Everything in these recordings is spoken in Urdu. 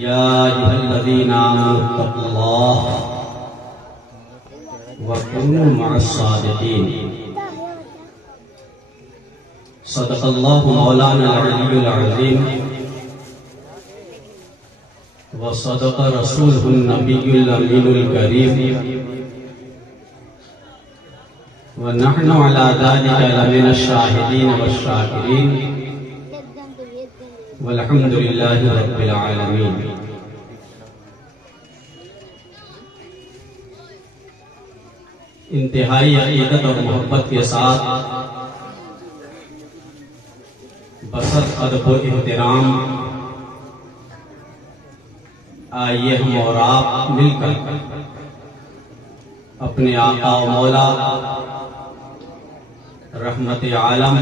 یا ایھا الذین آمنوا اتقوا اللہ وکونوا مع الصادقین صدق اللہ مولانا العلی العظیم وصدق رسولہ النبی الامین الکریم ونحن علی ذلک لمن الشاہدین والشاکرین والحمد للہ رب العالمین۔ انتہائی عقیدت اور محبت کے ساتھ بسط ادب و احترام آئیے ہم اور آپ مل کر اپنے آقا و مولا رحمت عالم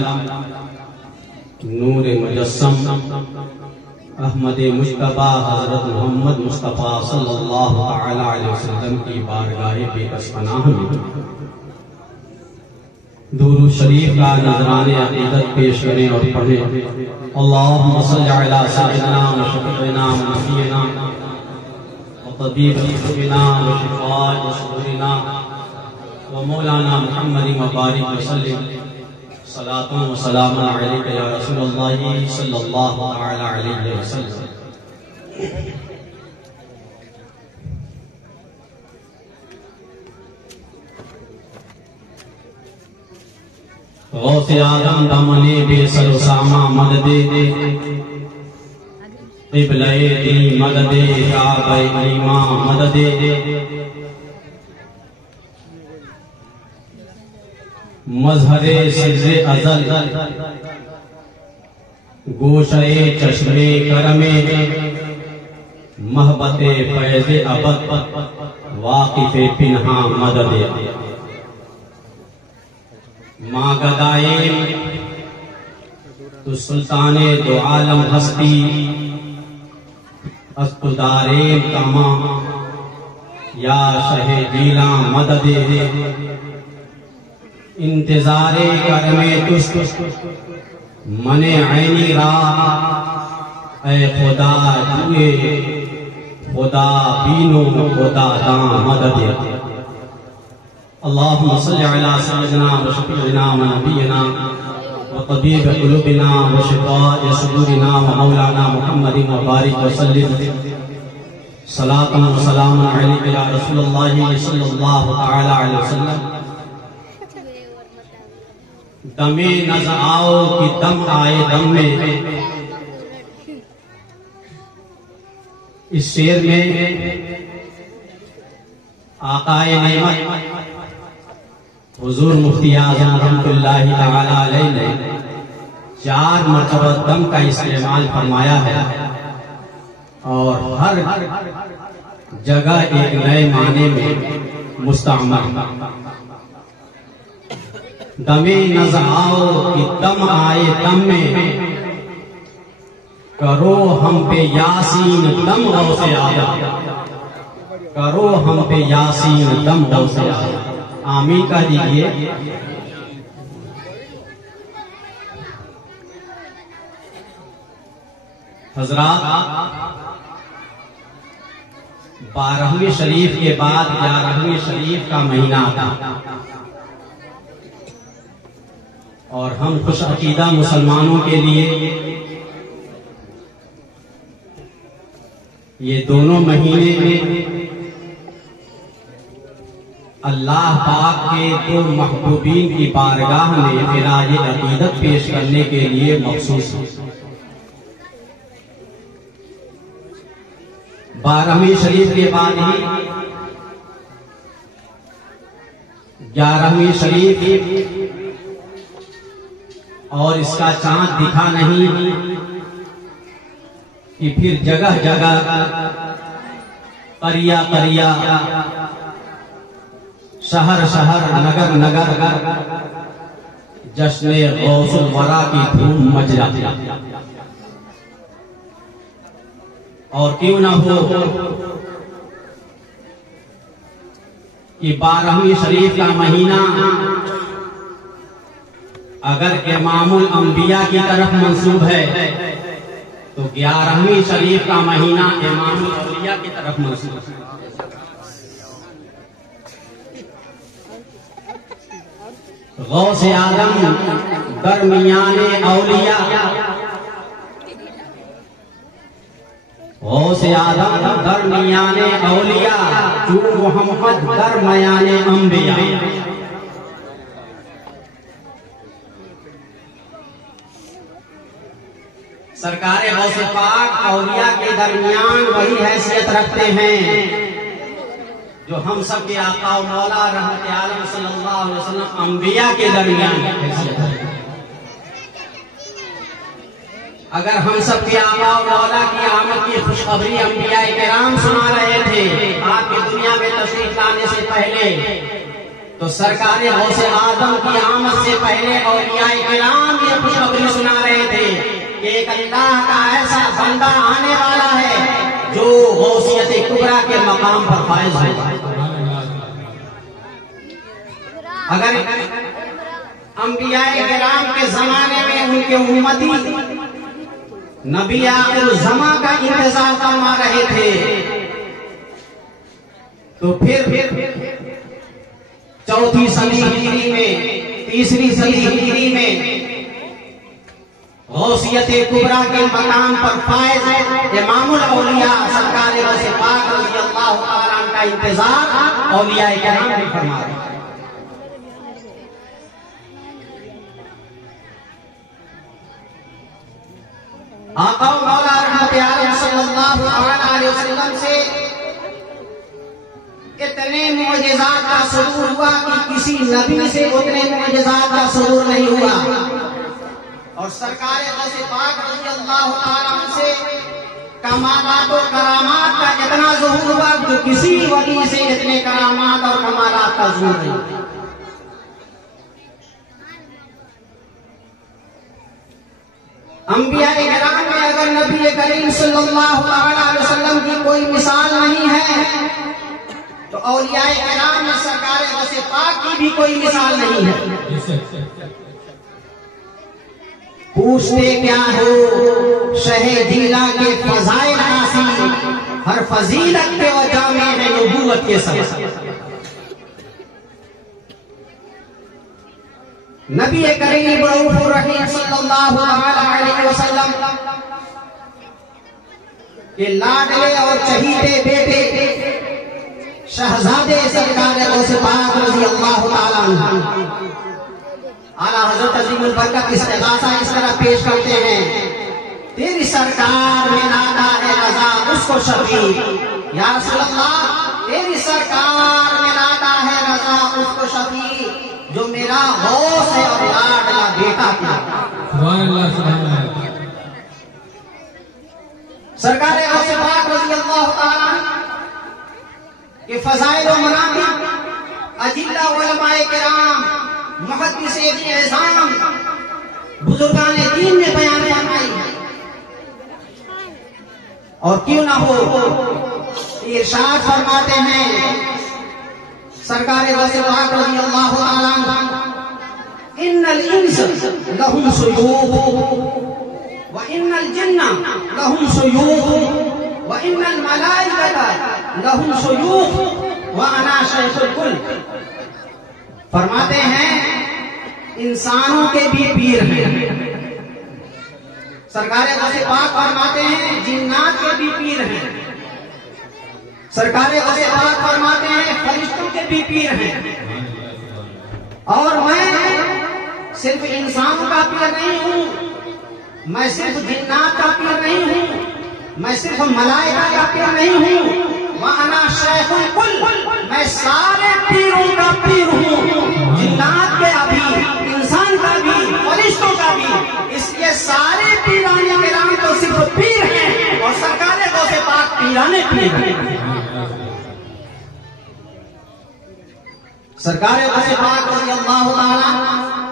نور مجسم احمد مجتبیٰ حضرت محمد مصطفیٰ صلی اللہ علیہ وسلم کی بارگاہ بے کس پناہ میں درود شریف کا نذرانِ عقیدت پیش کریں اور پڑھیں۔ اللہم صلی علی سیدنا و شفیعنا و نبینا و طبیب قلوبنا و شفاء صدورنا و مولانا محمد مبارک وسلم صلاۃ و سلام علیک یا رسول اللہ صلی اللہ علیہ وسلم۔ غوث آدم دامن بے سر و سامہ مدد قبلہ دی مدد کعبہ ایمان مدد مظہر سر ازل گوشہ چشم کرم محبت فیض ابد واقف پنہا مدد ماں گدائے تو سلطان دو عالم ہستی اسپدار کاما یا شہ جیلاں مدد انتظار کرم تس من عینی را اے خدا جوئے خدا بینو خدا داں مدد۔ اللہم صلی علی سیدنا و شفیعنا و نبینا و طبیب قلوبنا و شفاء صدورنا و مولانا محمد مبارک وسلم صلاۃ و سلام علیک یا رسول اللہ صلی اللہ علیہ وسلم۔ دم نظر آؤ کہ دم آئے دم میں، اس شعر میں آقائے نعمت حضور مفتی اعظم رحمۃ اللہ تعالی علیہ نے 4 مرتبہ دم کا استعمال فرمایا ہے اور ہر جگہ ایک نئے معنی میں مستعمل۔ دم نظر آؤ کہ دم آئے دم میں، کرو ہم پہ یاسین دم غوث آدم، کرو ہم پہ یاسین دم غوث آدم۔ آمین کہہ دیجئے۔ حضرات 12ویں شریف کے بعد 11ویں شریف کا مہینہ تھا اور ہم خوش عقیدہ مسلمانوں کے لیے یہ دونوں مہینے میں اللہ پاک کے 2 محبوبین کی بارگاہ میں خراج عقیدت پیش کرنے کے لیے مخصوص ہیں۔ 12ویں شریف کے بعد ہی 11ویں شریف اور اس کا چاند دکھا نہیں کہ پھر جگہ جگہ قریہ قریہ شہر شہر نگر نگر جشن غوث الورا کی دھوم مچ جاتی۔ اور کیوں نہ ہو کہ 12ویں شریف کا مہینہ اگر امام الانبیاء کی طرف منسوب ہے تو 11ویں شریف کا مہینہ امام الاولیاء کی طرف منسوب ہے۔ غوث اعظم درمیان اولیاء، غوث اعظم درمیان اولیاء، جو محمد درمیان انبیاء۔ سرکار غوث پاک اولیاء کے درمیان وہی حیثیت رکھتے ہیں جو ہم سب کے آقا و مولا رحمت عالم صلی اللہ علیہ وسلم انبیاء کے درمیان حیثیت ہے۔ اگر ہم سب کے آقا و مولا کی آمد کی خوشخبری انبیاء کرام سنا رہے تھے آپ کی دنیا میں تشریف لانے سے پہلے، تو سرکار غوث اعظم کی آمد سے پہلے اولیاء کرام یہ خوشخبری سنا رہے تھے کہ ایک اللہ کا ایسا بندہ آنے والا ہے جو غوثیت کبریٰ کے مقام پر فائز ہوگا۔ اگر انبیاء کرام کے زمانے میں ان کے امتی نبی آخر الزمان کا انتظار فرما رہے تھے، تو پھر چوتھی صدی ہجری میں، تیسری صدی ہجری میں غوثیت کبریٰ کے مقام پر فائز امام الاولیاء سرکار غوث پاک رضی اللہ تعالیٰ عنہ کا انتظار اولیاء کرام بھی فرما رہے ہیں۔ آقا و مولا رحمت عالم صلی اللہ علیہ وسلم سے اتنے معجزات کا صدور ہوا کہ کسی نبی سے اتنے معجزات کا صدور نہیں ہوا، اور سرکار غوث پاک رضی اللہ تعالیٰ عنہ سے کمالات و کرامات کا اتنا ظہور ہوا کہ کسی ولی سے اتنے کرامات اور کمالات کا ظہور نہیں۔ انبیاء کرام میں اگر نبی کریم صلی اللہ علیہ وسلم کی کوئی مثال نہیں ہے تو اولیاء کرام میں سرکار غوث پاک کی بھی کوئی مثال نہیں ہے۔ پوچھتے کیا ہو شہ جیلا کے فضائل حاصل، ہر فضیلت کے وجہ میں ہے نبوت کے سبب۔ نبی کریم رؤوف الرحیم صلی اللہ علیہ وسلم کے لاڈلے اور چہیتے بیٹے شہزادے سرکار غوث پاک رضی اللہ تعالیٰ عنہ اعلیٰ حضرت عظیم البرکت استغاثہ اس طرح پیش کرتے ہیں: تیری سرکار میں نادا ہے رضا اس کو شفیع، یا رسول اللہ تیری سرکار میں نادا ہے رضا اس کو شفیع جو میرا غوث ہے اور لاڈلا بیٹا کیا۔ سبحان اللہ سبحان اللہ۔ سرکار غوث پاک رضی اللہ تعالیٰ کے فضائل و مناقب اجلہ علماء کرام محدثین اعظام بزرگان دین نے بیان فرمائی، اور کیوں نہ ہو ارشاد فرماتے ہیں سرکار غوث پاک رضی اللہ تعالیٰ عنہ: ان الانس لهم شیوخ وان الجن لهم شیوخ وان الملائکۃ لهم شیوخ وانا شیخ الکل۔ فرماتے ہیں انسانوں کے بھی پیر ہیں، سرکار غوث پاک فرماتے ہیں جنات کے بھی پیر ہیں، سرکار غوث پاک فرماتے ہیں فرشتوں کے بھی پیر ہیں، اور میں صرف انسانوں کا پیر نہیں ہوں، میں صرف جنات کا پیر نہیں ہوں، میں صرف ملائکہ کا پیر نہیں ہوں، وَأَنَا شَيْخُ الْكُلِّ میں سارے پیروں کا پیر ہوں، جنات کے بھی، انسان کا بھی، فرشتوں کا بھی۔ اس لیے سارے پیران کرام تو صرف پیر ہیں اور سرکار غوث پاک پیرانے پیر ہیں۔ سرکار غوث پاک رضی اللہ تعالیٰ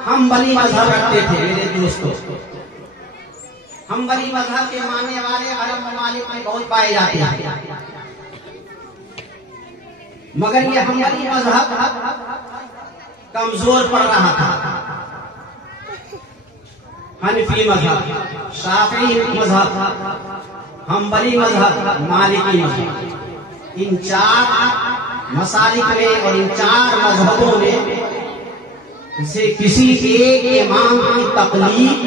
حنبلی مذہب رکھتے تھے میرے دوستوں۔ حنبلی مذہب کے ماننے والے عرب ممالک میں بہت پائے جاتے ہیں، مگر یہ حنبلی مذہب کمزور پڑ رہا تھا۔ حنفی مذہب، شافعی مذہب، حنبلی مذہب، مالکی مذہب، ان 4 مسالک میں اور ان 4 مذہبوں میں سے کسی ایک امام کی تقلید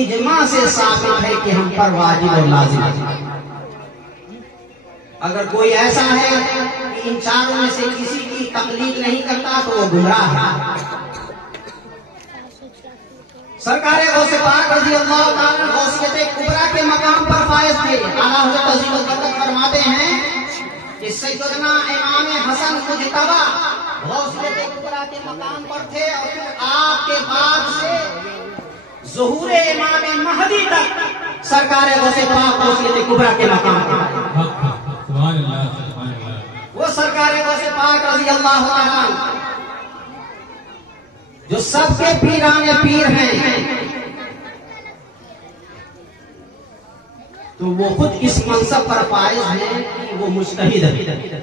اجماع سے ثابت ہے کہ ہم پر واجب اور لازم ہے۔ اگر کوئی ایسا ہے کہ ان 4 میں سے کسی کی تقلید نہیں کرتا تو وہ گمراہ ہے۔ سرکار غوث پاک رضی اللہ تعالیٰ غوثیت کبریٰ کے مقام پر فائز تھے۔ اعلیٰ حضرت عظیم البرکت فرماتے ہیں کہ سیدنا امام حسن مجتبی غوثیت کبریٰ کے مقام پر تھے اور پھر آپ کے بعد سے ظہور امام مہدی تک سرکار غوث پاک غوثیت کبریٰ کے مقام پر۔ وہ سرکار غوث پاک رضی اللہ تعالیٰ جو سب کے پیران پیر ہیں، تو وہ خود اس منصب پر فائز ہیں کہ وہ مجتہد ہیں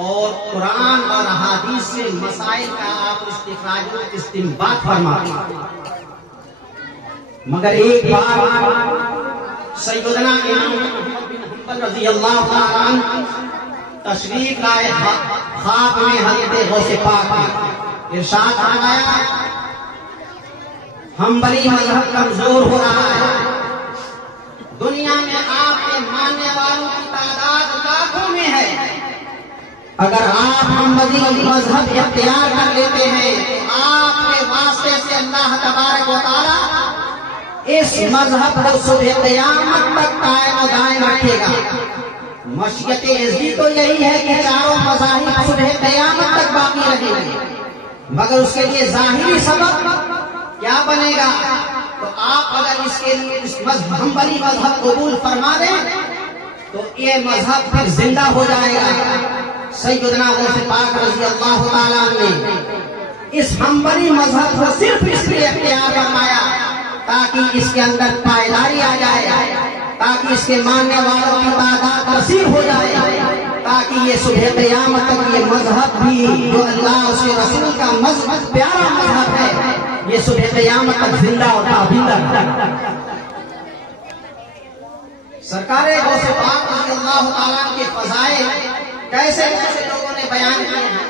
اور قرآن اور احادیث سے مسائل کا آپ استخراج و استنباط فرماتے ہیں۔ مگر ایک بار سیدنا امام احمد بن حنبل رضی اللہ عنہ تشریف لائے خواب میں حضرت غوث پاک نے ارشاد فرمایا، حنبلی مذہب کمزور ہو رہا ہے، دنیا میں آپ کے ماننے والوں کی تعداد لاکھوں میں ہے، اگر آپ حنبلی مذہب اختیار کر لیتے ہیں تو آپ کے واسطے سے اللہ تبارک و تعالی اس مذہب کو صبح قیامت تک قائم و دائم رکھے گا۔ مشیت عزی تو یہی ہے کہ 4 مذاہب صبح قیامت تک باقی رہیں گے، مگر اس کے لیے ظاہری سبب کیا بنے گا؟ تو آپ اگر اس کے لیے اس حنبلی مذہب قبول فرما دیں تو یہ مذہب پھر زندہ ہو جائے گا۔ سیدنا غوث پاک رضی اللہ تعالیٰ نے اس حنبلی مذہب کو صرف اس لیے اختیار فرمایا تاکہ اس کے اندر پائیداری آ جائے، تاکہ اس کے ماننے والوں کی تعداد کثیر ہو جائے، تاکہ یہ صبح قیامت تک یہ مذہب بھی جو اللہ اس کے رسول کا مذہب پیارا مذہب ہے، یہ صبح قیامت تک زندہ اور پابندہ ہے۔ سرکار غوث پاک رضی اللہ تعالیٰ کے فضائل کیسے لوگوں نے بیان کیے ہیں۔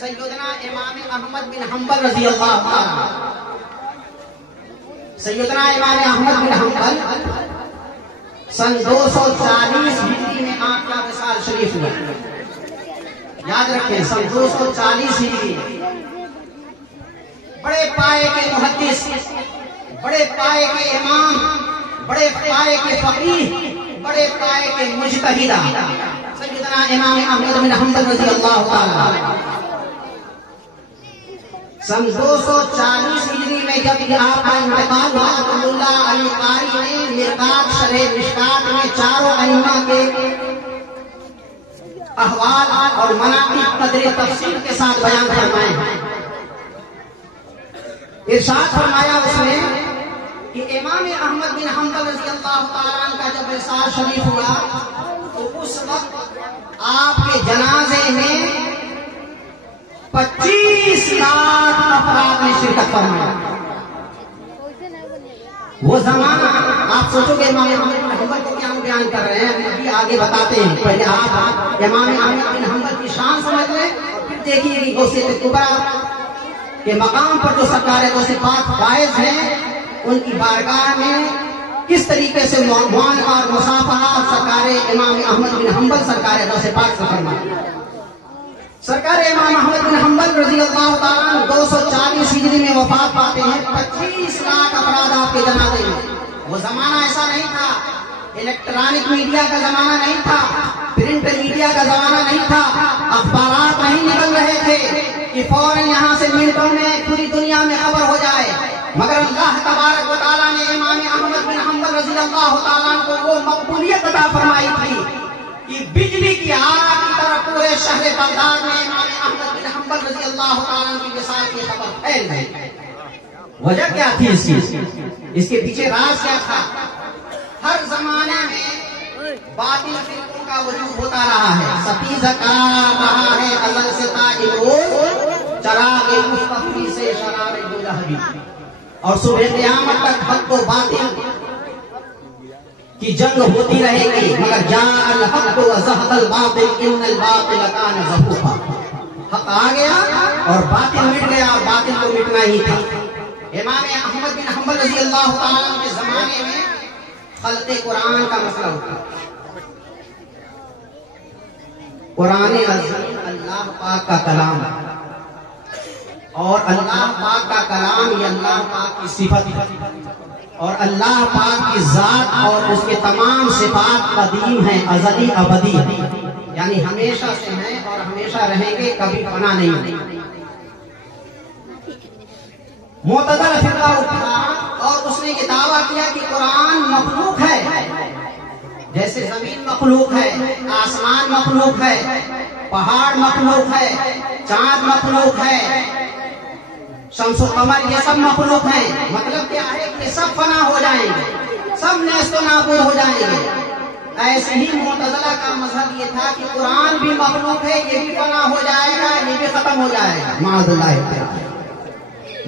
سیدنا امام احمد بن حنبل رضی اللہ تعالیٰ، سیدنا امام احمد بن حنبل سن 240 ہجری میں آپ کا وصال شریف ہوا۔ یاد رکھیں، سن 240 ہجری، بڑے پائے کے محدث، بڑے پائے کے امام، بڑے پائے کے فقیہ، بڑے پائے کے مجتہد سیدنا امام احمد بن حنبل رضی اللہ تعالی سن 240 ہجری میں جب آپ کا انتقال ہوا تو ملا علی قاری نے مرقات شرح مشکات میں 4 ائمہ کے احوال اور مناقب قدر تفصیل کے ساتھ بیان فرمائے ہیں۔ ارشاد فرمایا اس نے کہ امام احمد بن حنبل رضی اللہ تعالیٰ عنہ کا جب وصال شریف ہوا تو اس وقت آپ کے جنازے میں 25 لاکھ افراد نے شرکت فرمایا۔ وہ زمانہ آپ سوچو کہ امام احمد بن حنبل کو کیا بیان کر رہے ہیں، ابھی آگے بتاتے ہیں، پہلے آپ امام احمد بن حنبل کی شان سمجھ لیں اور پھر دیکھیے کہ غوثیت کبریٰ کے مقام پر جو سرکار غوث پاک فائز ہیں ان کی بارگاہ میں کس طریقے سے معانقہ اور مصافحہ سرکار امام احمد بن حنبل سرکار غوث پاک سے فرمایا۔ سرکار امام احمد بن حنبل رضی اللہ تعالیٰ 240 ہجری میں وفات پاتے ہیں۔ 25 لاکھ افراد آپ کے جنازے میں۔ وہ زمانہ ایسا نہیں تھا، الیکٹرانک میڈیا کا زمانہ نہیں تھا، پرنٹ میڈیا کا زمانہ نہیں تھا، اخبارات نہیں نکل رہے تھے کہ فوراً یہاں سے منٹوں میں پوری دنیا میں خبر ہو جائے، مگر اللہ تبارک و تعالیٰ نے امام احمد بن حنبل رضی اللہ تعالیٰ کو وہ مقبولیت عطا فرمائی تھی کہ بجلی کی آگ کی طرح پورے شہر بغداد میں امام احمد بن حنبل رضی اللہ تعالیٰ کی وصال کی خبر پھیل گئی۔ وجہ کیا تھی اس کی؟ اس کے پیچھے راز کیا تھا؟ ہر زمانے میں باطل فرقوں کا وجود ہوتا رہا ہے، ستیزہ قرار رہا ہے ازل سے تا امروز، چراغ مصطفی سے شرار بولہبی۔ اور صبح قیامت تک حق و باطل کی جنگ ہوتی رہے گی، مگر جاء الحق وزهق الباطل ان الباطل كان زهوقا، حق آ گیا اور باطل مٹ گیا، اور باطل کو مٹنا ہی تھا۔ امام احمد بن حنبل رضی اللہ تعالیٰ عنہ کے زمانے میں خلق قرآن کا مسئلہ ہوتا۔ قرآن عظیم اللہ پاک کا کلام ہے، اور اللہ پاک کا کلام یہ اللہ پاک کی صفت ہے، اور اللہ پاک کی ذات اور اس کے تمام صفات قدیم ہیں، ازلی ابدی، یعنی ہمیشہ سے ہیں اور ہمیشہ رہیں گے، کبھی فنا نہیں۔ معتزلہ فرقہ اٹھا اور اس نے یہ دعویٰ کیا کہ قرآن مخلوق ہے، جیسے زمین مخلوق ہے، آسمان مخلوق ہے، پہاڑ مخلوق ہے، چاند مخلوق ہے، شمس و قمر یہ سب مخلوق ہیں۔ مطلب کیا ہے کہ سب فنا ہو جائیں گے، سب نیست و نابود ہو جائیں گے۔ ایسے ہی معتزلہ کا مذہب یہ تھا کہ قرآن بھی مخلوق ہے، یہ بھی فنا ہو جائے گا، یہ بھی ختم ہو جائے گا، معاذ اللہ تعالی۔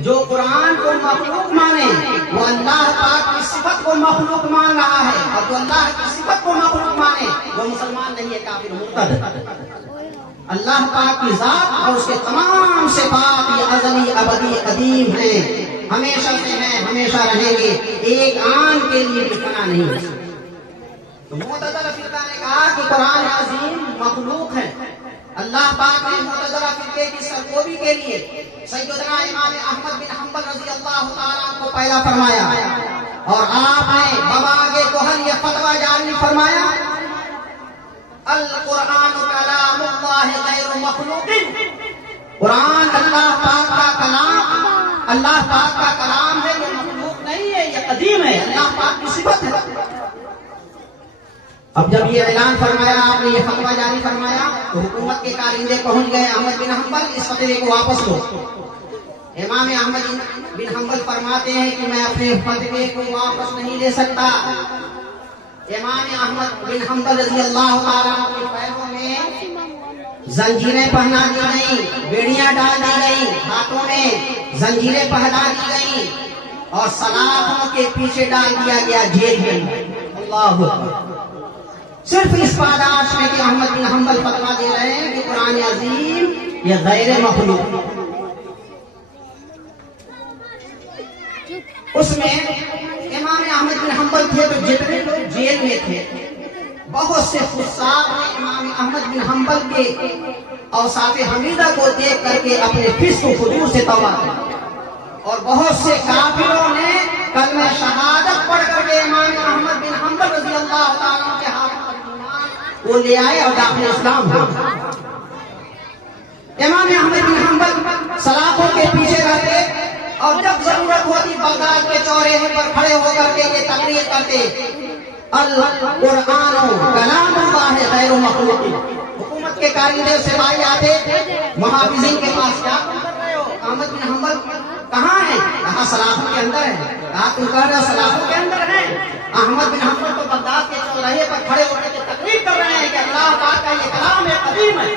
جو قرآن کو مخلوق مانے وہ اللہ پاک کی صفت کو مخلوق مان رہا ہے، اور جو اللہ کی صفت کو مخلوق مانے وہ مسلمان نہیں ہے، کافر مرتد۔ اللہ پاک کی ذات اور اس کے تمام صفات یہ ازلی ابدی قدیم ہیں، ہمیشہ سے ہیں، ہمیشہ رہیں گے، ایک آن کے لیے بھی فنا نہیں ہے۔ تو معتزلہ فرقہ نے کہا کہ قرآن عظیم مخلوق ہے۔ اللہ پاک نے معتزلہ فرقے کی سرکوبی کے لیے سیدنا امام احمد بن حنبل رضی اللہ تعالیٰ کو پیدا فرمایا، اور آپ نے بباغ کوہل یہ فتویٰ جاری فرمایا، القرآن کلام اللہ غیر مخلوق، قرآن اللہ پاک کا کلام، اللہ پاک کا کلام ہے، یہ مخلوق نہیں ہے، یہ قدیم ہے، اللہ پاک کی صفت ہے۔ اب جب یہ اعلان فرمایا، آپ نے یہ فتویٰ جاری فرمایا، تو حکومت کے کارندے پہنچ گئے احمد بن حنبل، اس فتوے کو واپس لو۔ امام احمد بن حنبل فرماتے ہیں کہ میں اپنے فتوے کو واپس نہیں لے سکتا۔ امام احمد بن حنبل رضی اللہ تعالیٰ کے پیروں میں زنجیریں پہنا دی گئیں، بیڑیاں ڈال دی گئیں، ہاتھوں میں زنجیریں پہنا دی گئیں، اور سلاخوں کے پیچھے ڈال دیا گیا جیل میں۔ اللہ اکبر۔ صرف اس پاداش میں کہ احمد بن حنبل فتویٰ دے رہے ہیں کہ قرآن عظیم یہ غیر مخلوق۔ اس میں امام احمد بن حنبل تھے تو جتنے لوگ جیل میں تھے، بہت سے فساق نے امام احمد بن حنبل کے اوصاف حمیدہ کو دیکھ کر کے اپنے فسق و فجور سے توبہ کیا، اور بہت سے کافروں نے کلمہ شہادت پڑھ کر کے امام احمد بن حنبل رضی اللہ تعالیٰ کے ہاتھ وہ لے آئے اور داخل اسلام ہو۔ امام احمد بن حنبل سلاخوں کے پیچھے رہتے، اور جب ضرورت ہوتی بغداد کے چوراہے پر کھڑے ہو کر کے یہ تقریر کرتے، القرآن کلام اللہ غیر مخلوق۔ حکومت کے کارندے سے بھائی آتے محافظین کے پاس، کیا تم کر رہے ہو؟ احمد بن حنبل کہاں ہے؟ کہاں سلاخوں کے اندر ہے۔ کہا تم کہہ رہے ہو سلاخوں کے اندر ہے؟ احمد بن حنبل تو بغداد کے چوراہے پر کھڑے ہو کر تقریر کر رہے ہیں کہ اللہ پاک کا یہ کلام ہے، قدیم ہے۔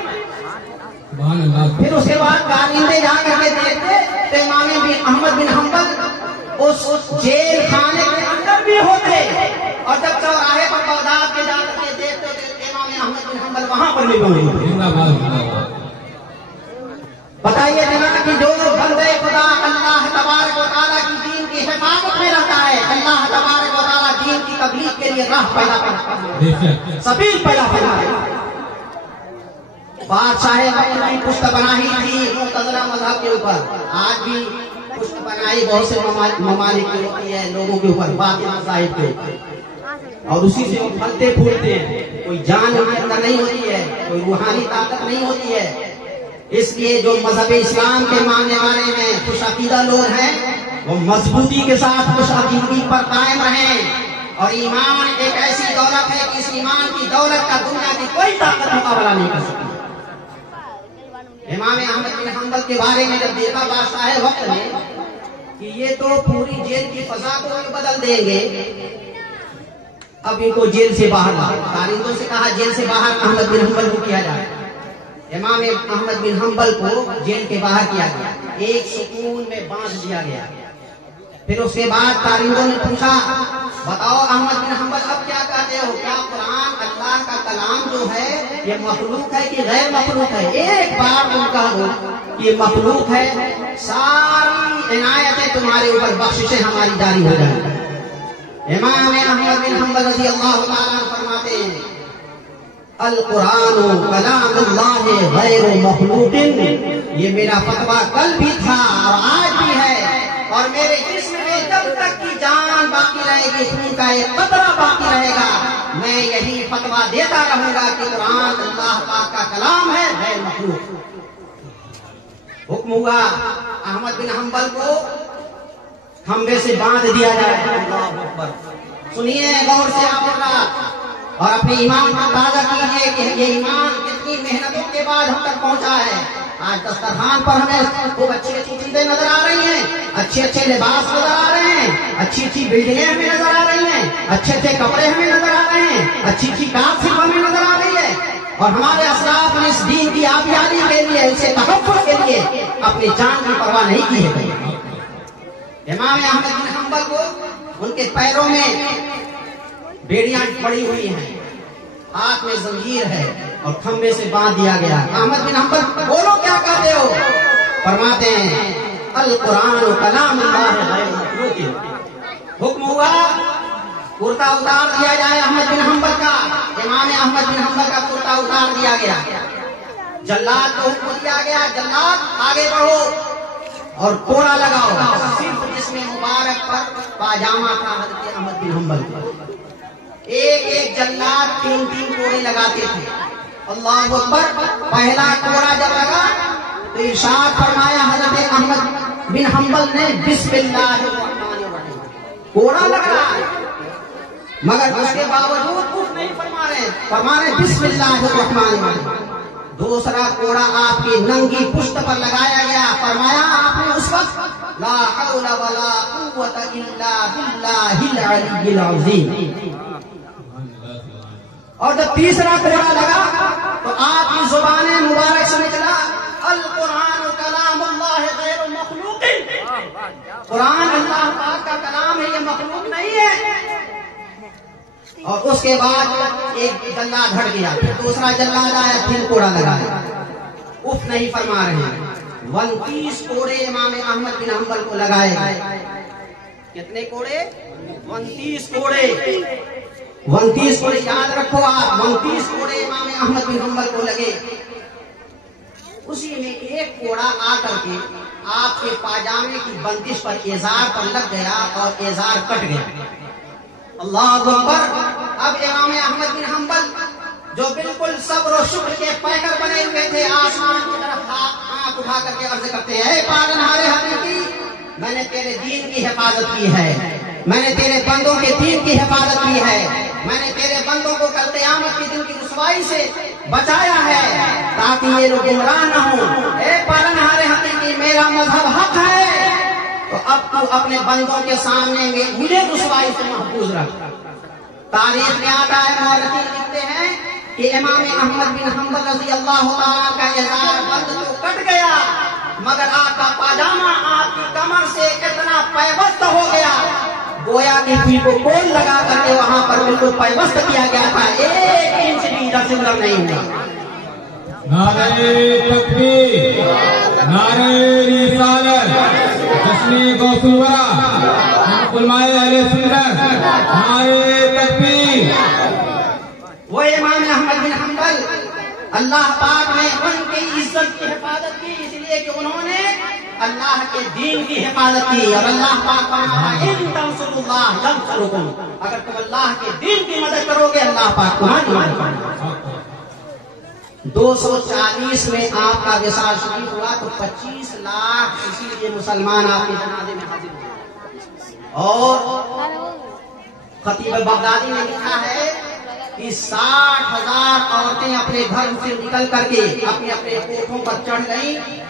پھر اس کے بعد کارندے جا کر کے دیکھتے تو امام احمد بن حنبل اس جیل خانے کے اندر بھی ہوتے، اور جب چوراہے پر بغداد کے جا کر کے دیکھتے تو امام احمد بن حنبل وہاں پر بھی ہوتے۔ بتائیے جناب کہ جو بندے خدا اللہ تبارک و تعالیٰ کی دین کی حفاظت میں رہتا ہے، اللہ تبارک و تعالیٰ دین کی تبلیغ کے لیے راہ پیدا کرتا ہے، سبیل پیدا کرتا ہے۔ بادشاہ وقت کی پشت بنائی تھی معتزلہ مذہب کے اوپر، آج بھی پشت بنائی بہت سے ممالک کی ہوتی ہے لوگوں کے اوپر، باطل مذاہب کے اوپر، اور اسی سے وہ پھلتے پھولتے ہیں۔ کوئی جان ان کے اندر نہیں ہوتی ہے، کوئی روحانی طاقت نہیں ہوتی ہے۔ اس لیے جو مذہب اسلام کے ماننے والے ہیں، خوش عقیدہ لوگ ہیں، وہ مضبوطی کے ساتھ خوش عقیدگی پر قائم رہیں، اور ایمان ایک ایسی دولت ہے کہ اس ایمان کی دولت کا دنیا کی کوئی طاقت مقابلہ نہیں کر سکتی۔ امام احمد بن حنبل کے بارے میں جب دیکھا بادشاہ وقت نے کہ یہ تو پوری جیل کی فضا کو بدل دیں گے، اب ان کو جیل سے باہر لاؤ۔ کارندوں سے کہا جیل سے باہر احمد بن حنبل کو کیا جائے۔ امام احمد بن حنبل کو جیل کے باہر کیا گیا، ایک ستون میں باندھ دیا گیا، پھر اس کے بعد طالبوں نے پوچھا بتاؤ احمد بن حنبل اب کیا کہتے ہو، کیا قرآن اللہ کا کلام جو ہے یہ مخلوق ہے کہ غیر مخلوق ہے؟ ایک بار تم کہہ دو کہ یہ مخلوق ہے، ساری عنایتیں تمہارے اوپر بخششیں ہماری جاری ہو جائیں۔ امام احمد بن حنبل رضی اللہ تعالیٰ فرماتے ہیں القرآن کلام اللہ غیر مخلوق، یہ میرا فتویٰ کل بھی تھا اور آج بھی ہے، اور میرے جسم میں جب تک کی جان باقی رہے گی، خون کا ایک قطرہ باقی رہے گا، میں یہی فتویٰ دیتا رہوں گا کہ قرآن اللہ پاک کا کلام ہے غیر مخلوق۔ حکم ہوا احمد بن حنبل کو کھمبے سے باندھ دیا جائے۔ اللہ اکبر، سنیے غور سے آپ اور اپنے ایمان کو تازہ کیجیے کہ یہ ایمان کتنی محنتوں کے بعد ہم تک پہنچا ہے۔ آج دسترخوان پر ہمیں خوب اچھی اچھی چیزیں نظر آ رہی ہیں، اچھے اچھے لباس نظر آ رہے ہیں، اچھی اچھی بلڈنگیں ہمیں نظر آ رہی ہیں، اچھے اچھے کپڑے ہمیں نظر آ رہے ہیں، اچھی اچھی کار صرف ہمیں نظر آ رہی ہے، اور ہمارے اسلاف نے اس دین کی آبیاری کے لیے، اسے تحفظ کے لیے اپنی جان کی پرواہ نہیں کی ہے۔ امام احمد بن حنبل کو ان کے پیروں میں بیڑیاں پڑی ہوئی ہیں، ہاتھ میں زنجیر ہے اور کھمبے سے باندھ دیا گیا۔ احمد بن حنبل بولو کیا کہتے ہو؟ فرماتے ہیں القرآن کلام اللہ غیر مخلوق۔ حکم ہوا کرتا اتار دیا جائے احمد بن حنبل کا، امام احمد بن حنبل کا کرتا اتار دیا گیا۔ جلاد کو حکم دیا گیا جلاد آگے بڑھو اور کوڑا لگاؤ، صرف جس میں مبارک پر پاجامہ تھا حضرت احمد بن حنبل کا۔ ایک ایک جلاد 3 کوڑے لگاتے تھے۔ اللہ اکبر، پہلا کوڑا جب لگا تو ارشاد فرمایا حضرت احمد بن حنبل نے بسم اللہ الرحمن الرحیم، کوڑا لگ رہا ہے مگر اس کے باوجود کچھ نہیں فرما رہے بسم اللہ الرحمن الرحیم۔ دوسرا کوڑا آپ کی ننگی پشت پر لگایا گیا، فرمایا آپ نے اس وقت لا حول ولا قوت الا باللہ العلی العظیم۔ اور جب تیسرا کوڑا لگا تو آپ کی زبان مبارک سے نکلا القرآن کلام اللہ غیر مخلوق، قرآن اللہ پاک کا کلام ہے، یہ مخلوق نہیں ہے۔ اور اس کے بعد ایک جلاد ہٹ گیا، پھر دوسرا جلاد آیا، پھر کوڑا لگایا، اف نہیں فرما رہے۔ 29 کوڑے امام احمد بن حنبل کو لگائے گئے۔ کتنے کوڑے؟ 29 کوڑے۔ 29 کوڑے یاد رکھو آپ، 29 کوڑے امام احمد بن حنبل کو لگے۔ اسی میں ایک کوڑا آ کر کے آپ کے پاجامے کی بندش پر ایزار پر لگ گیا اور ایزار کٹ گیا۔ اللہ اکبر۔ اب امام احمد بن حنبل جو بالکل صبر و شکر کے پیکر بنے ہوئے تھے، آسمان کی طرف آنکھ اٹھا کر کے عرض کرتے ہیں اے پالنہار حقیقی، میں نے تیرے دین کی حفاظت کی ہے، میں نے تیرے بندوں کے دین کی حفاظت کی ہے، میں نے تیرے بندوں کو کل قیامت کے دن کی رسوائی سے بچایا ہے تاکہ یہ لوگ گمراہ نہ ہوں۔ اے پالنہار حقیقی، میرا مذہب حق ہے، تو اب تو اپنے بندوں کے سامنے مجھے رسوائی سے محفوظ رکھ۔ تاریخ میں آتا ہے، مورخین لکھتے ہیں کہ امام احمد بن حنبل رضی اللہ تعالیٰ کا ازار بند تو کٹ گیا مگر آپ کا پاجامہ آپ کی کمر سے اتنا پیوست ہو گیا گویا کہ پی کو کول لگا کر کے وہاں پر بالکل پیوست کیا گیا تھا، 1 انچ بھی ادھر سے ادھر نہیں ہوا۔ نعرہ تکبیر، نعرہ رسالت، جشن غوث الورا، علماء اہل سنت، نعرہ تکبیر۔ وہ امام احمد بن حنبل اللہ پاک نے ان کی عزت کی حفاظت کی، اس لیے کہ انہوں نے اللہ کے دین کی حفاظت کی، اور اللہ پاک فرماتا ہے ان تنصروا اللہ ینصرکم، اگر تم اللہ کے دین کی مدد کرو گے اللہ پاک تمہاری مدد کرے گا۔ 240 میں آپ کا وصال شریف ہوا تو 25 لاکھ اسی لیے مسلمان آپ کے جنازے میں حاضر ہوئے۔ اور خطیب بغدادی نے لکھا ہے کہ 60,000 عورتیں اپنے گھر سے نکل کر کے اپنے اپنے کوٹھوں پر چڑھ گئیں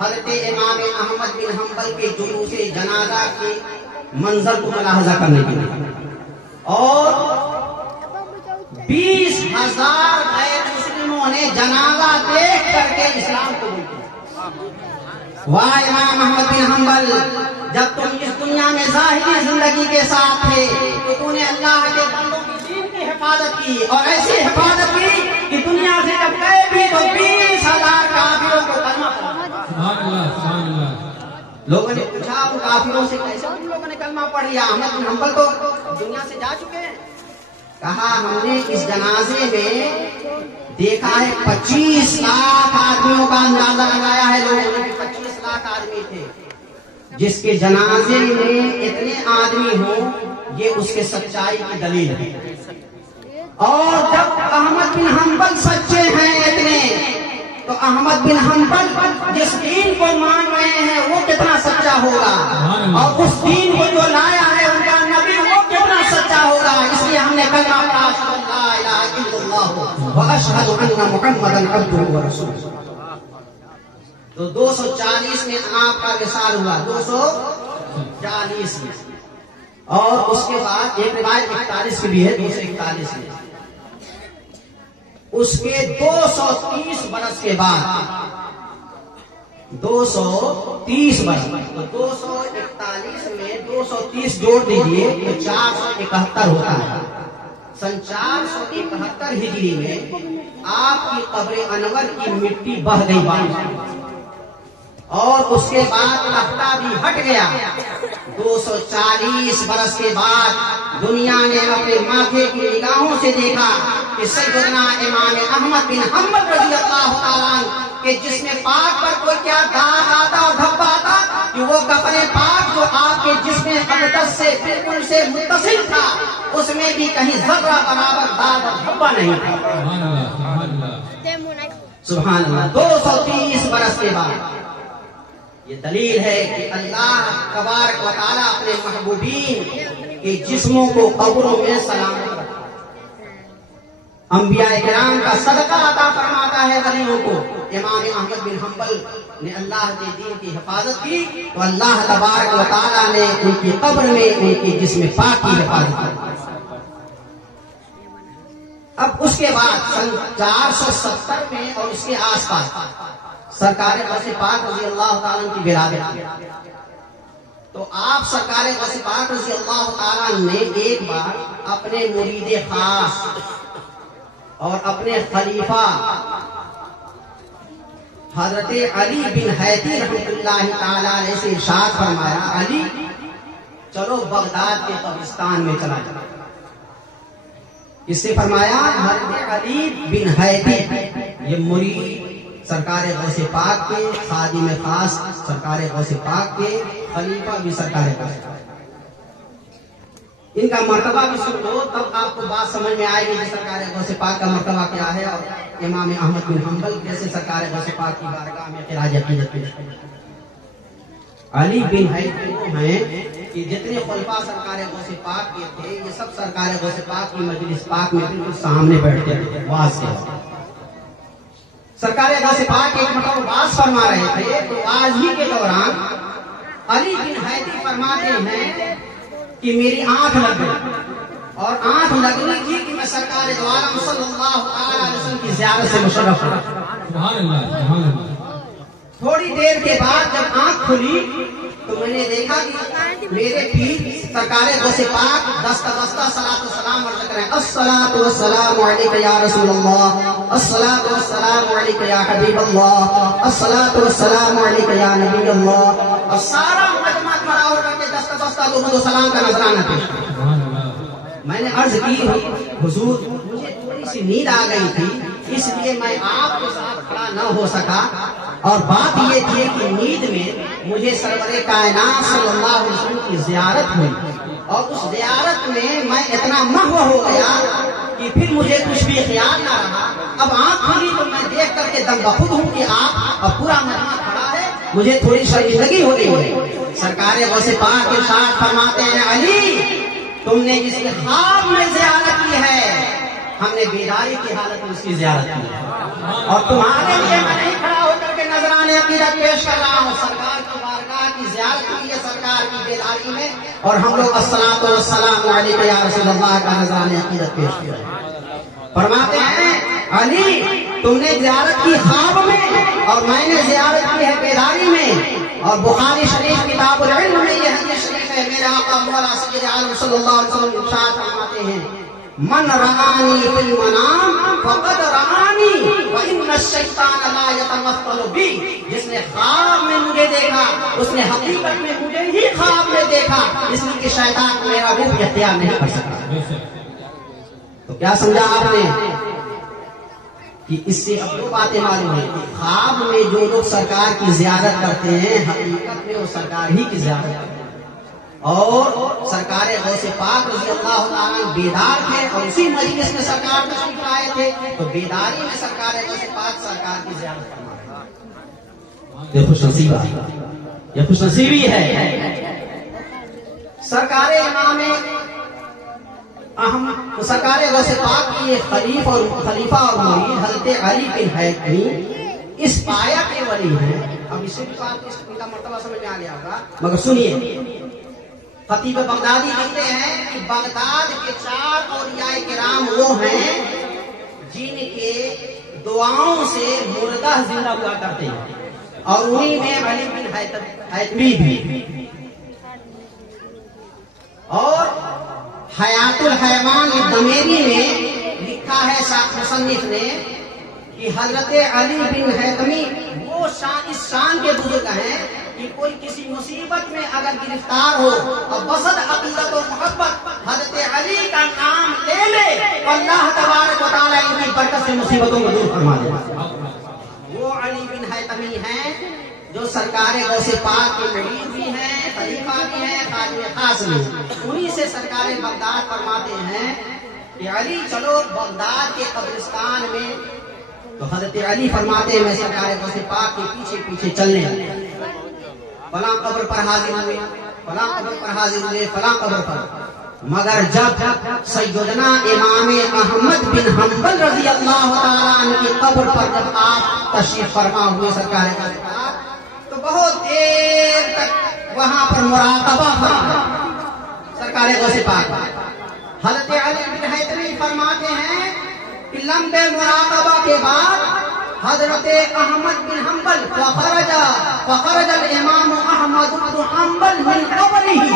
حضرت امام احمد بن حنبل کے جلوس جنازہ کے منظر کو ملاحظہ کرنے کے لیے، اور 20,000 غیر مسلموں نے جنازہ دیکھ کر کے اسلام قبول کیا۔ واہ امام احمد بن حنبل، جب تم اس دنیا میں ظاہری زندگی کے ساتھ تھے تو تو نے اللہ کے بندوں کی دین کی حفاظت کی، اور ایسی حفاظت کی کہ دنیا سے جب گئے بھی تو 20,000 کافروں کو کلمہ پڑھا۔ سبحان اللہ، سبحان اللہ۔ لوگوں نے پوچھا ان کافروں سے کیسے ان لوگوں نے کلمہ پڑھ لیا؟ احمد بن حنبل تو دنیا سے جا چکے ہیں۔ کہا ہم نے اس جنازے میں دیکھا ہے 25 لاکھ آدمیوں کا اندازہ لگایا ہے لوگوں نے، 25 لاکھ آدمی تھے۔ جس کے جنازے میں اتنے آدمی ہوں یہ اس کے سچائی کی دلیل ہے۔ اور جب احمد بن حنبل سچے ہیں اتنے، تو احمد بن حنبل جس دین کو مان رہے ہیں وہ کتنا سچا ہوگا، اور اس دین کو جو لایا ہے ان کا نبی وہ کتنا سچا ہوگا۔ اس لیے ہم نے کلمہ پڑھا لا الہ الا اللہ واشہد ان محمدا عبدہ ورسولہ۔ تو 240 میں آپ کا وصال ہوا، 240 میں، اور اس کے بعد ایک روایت 41 کی بھی ہے، 241 میں۔ اس کے 230 برس کے بعد 230 برس، تو 241 میں 230 جوڑ دیجئے تو 471 ہوتا ہے۔ سن 471 ہجری میں آپ کی قبر انور کی مٹی بہ گئی بارش، اور اس کے بعد تختہ بھی ہٹ گیا۔ 240 برس کے بعد دنیا نے اپنے ماتھے کی نگاہوں سے دیکھا کہ سیدنا امام احمد بن حنبل رضی اللہ تعالیٰ عنہ کہ جس میں پاک پر کوئی کیا داغ آتا اور دھبا آتا کہ وہ کفن پاک جو آپ کے جسم اقدس سے بالکل سے متصل تھا اس میں بھی کہیں ذرہ برابر داغ اور دھبا نہیں تھا۔ سبحان اللہ۔ 230 برس کے بعد یہ دلیل ہے کہ اللہ تبارک و تعالیٰ اپنے محبوبین کے جسموں کو قبروں میں سلامت رکھتا ہے۔ انبیاء کرام کا صدقہ عطا فرماتا ہے ولیوں کو۔ امام احمد بن حنبل نے اللہ کے دین کی حفاظت کی تو اللہ تبارک و تعالیٰ نے ان کی قبر میں ان کے جسم پاک کی حفاظت کی۔ اب اس کے بعد سن 470 میں اور اس کے آس پاس سرکار غوث پاک رضی اللہ تعالیٰ کی ولادت کی، تو آپ سرکار غوث پاک رضی اللہ تعالیٰ نے ایک بار اپنے مرید خاص اور اپنے خلیفہ حضرت علی بن حیدی رحمۃ اللہ تعالیٰ علیہ سے ارشاد فرمایا، علی چلو بغداد کے قبرستان میں چلا جاؤ۔ اس سے فرمایا حضرت علی بن حیدی یہ مرید سرکار غوث پاک کے، خادم خاص سرکار غوث پاک کے، خلیفہ بھی سرکار غوث پاک، ان کا مرتبہ بھی سن لو تب آپ کو بات سمجھ میں آئے گی کہ سرکار غوث پاک کا مرتبہ کیا ہے اور امام احمد بن حنبل جیسے سرکار غوث پاک کی بارگاہ میں خراج عقیدت پیش کرتے ہیں۔ علی بن حیدی وہ ہیں کہ جتنے خلفاء سرکار غوث پاک کے تھے یہ سب سرکار غوث پاک کی مجلس پاک میں بالکل سامنے بیٹھتے تھے واعظ کے وقت۔ سرکار غوث پاک ایک مرتبہ واعظ فرما رہے تھے تو واعظ ہی کے دوران علی بن حیدی فرماتے ہیں کہ میری آنکھ لگ گئی، اور آنکھ لگنے کی کہ میں سرکار دو عالم صلی اللہ علیہ وسلم کی زیارت سے مشرف ہوں۔ سبحان اللہ، سبحان اللہ۔ تھوڑی دیر کے بعد جب آنکھ کھلی تو میں نے دیکھا کہ میرے پیر سرکار غوث پاک دستہ دستہ صلاۃ و سلام عرض کریں، الصلاۃ والسلام علیک یا رسول اللہ، الصلاۃ والسلام علیک یا حبیب اللہ، الصلاۃ والسلام علیک یا نبی اللہ، اور سارا مجمع کھڑا ہو کر کے دستہ دستہ درود و سلام کا نذرانہ پیش کیا۔ میں نے عرض کی حضور مجھے تھوڑی سی نیند آ گئی تھی اس لیے میں آپ کے ساتھ کھڑا نہ ہو سکا، اور بات یہ تھی کہ نیند میں مجھے سرور کائنات صلی اللہ علیہ وسلم کی زیارت ہوئی، اور اس زیارت میں میں اتنا محو ہو گیا کہ پھر مجھے کچھ بھی خیال نہ رہا۔ اب آنکھ کھلی تو میں دیکھ کر کے دم بخود ہوں کہ آپ اب پورا مجمع کھڑا ہے، مجھے تھوڑی شرمندگی ہو رہی ہے۔ سرکار غوث پاک ارشاد فرماتے ہیں، علی تم نے جس کی خواب میں زیارت کی ہے ہم نے بیداری کی حالت میں اس کی زیارت کی ہے، اور تمہارے لیے میں نہیں کھڑا ہو کر کے نذرانے عقیدت پیش کر رہا ہوں، سرکار کی بارگاہ کی زیارت کی ہے سرکار کی بیداری میں، اور ہم لوگ الصلاۃ والسلام علیک یا رسول اللہ کا نذرانے عقیدت پیش کر رہے ہیں۔ فرماتے ہیں علی تم نے زیارت کی خواب میں اور میں نے زیارت کی ہے بیداری میں، اور بخاری شریف کتاب العلم میں یہ حدیث شریف ہے، میرے آقا مولا سید عالم صلی اللہ علیہ وسلم ارشاد فرماتے ہیں من رآنی فی المنام فقد رآنی وان الشیطان لا یتمثل بی، جس نے خواب میں مجھے دیکھا اس نے حقیقت میں مجھے ہی خواب میں دیکھا، اس لیے کہ شیطان میرا روپ اختیار نہیں کر سکا۔ تو کیا سمجھا آپ نے کہ اس سے اب دو باتیں معلوم ہیں کہ خواب میں جو لوگ سرکار کی زیارت کرتے ہیں حقیقت میں وہ سرکار ہی کی زیارت کرتے ہیں، اور سرکار غوث پاک رضی اللہ تعالیٰ بیدار تھے اور اسی مجلس میں سرکار تشریف لائے تھے، تو بیداری میں سرکار غوث پاک سرکار کی زیارت فرمائے۔ یہ خوش نصیبی، یہ خوش نصیبی ہے۔ سرکار امام سرکار غوث پاک کی خلیفہ اور مرید حضرت علی بن حیدری اس پایا کے ولی ہیں۔ اب اسے بھی بات اس کا مرتبہ سمجھ میں آ گیا ہوگا، مگر سنیے، خطیب بغدادی کہتے ہیں کہ بغداد کے 4 اولیاء کرام وہ ہیں جن کے دعاؤں سے مردہ زندہ ہوا کرتے ہیں، اور انہی میں علی بن حیدری بھی۔ اور حیات الحیوان دمیری میں لکھا ہے مصنف نے کہ حضرت علی بن حیدری وہ اس شان کے بزرگ ہیں کہ کوئی کسی مصیبت میں اگر گرفتار ہو اور بصد عقیدت و محبت حضرت علی کا نام لے لے تو اللہ تبارک و تعالیٰ ان کی برکت سے مصیبتوں کو دور فرما دے۔ وہ علی بن حیدری ہیں جو سرکار غوث پاک کے مرید بھی ہیں، خلیفہ بھی ہیں، خادم خاص بھی ہیں۔ انہی سے سرکار بغداد فرماتے ہیں کہ علی چلو بغداد کے قبرستان میں، تو حضرت علی فرماتے ہیں میں سرکار غوث پاک کے پیچھے پیچھے چلنے لگے، فلاں قبر پر حاضر ہوئے، فلاں قبر پر حاضر ہوئے، فلاں قبر پر، مگر جب سیدنا امام احمد بن حنبل رضی اللہ تعالیٰ عنہ کی قبر پر جب آپ تشریف فرما ہوئے سرکار غوث پاک، تو بہت دیر تک وہاں پر مراقبہ فرمایا سرکار غوث پاک۔ حضرت علی بن حیدری فرماتے ہیں کہ لمبے مراقبہ کے بعد حضرت احمد بن حنبل فخرج الامام احمد بن حنبل من قبره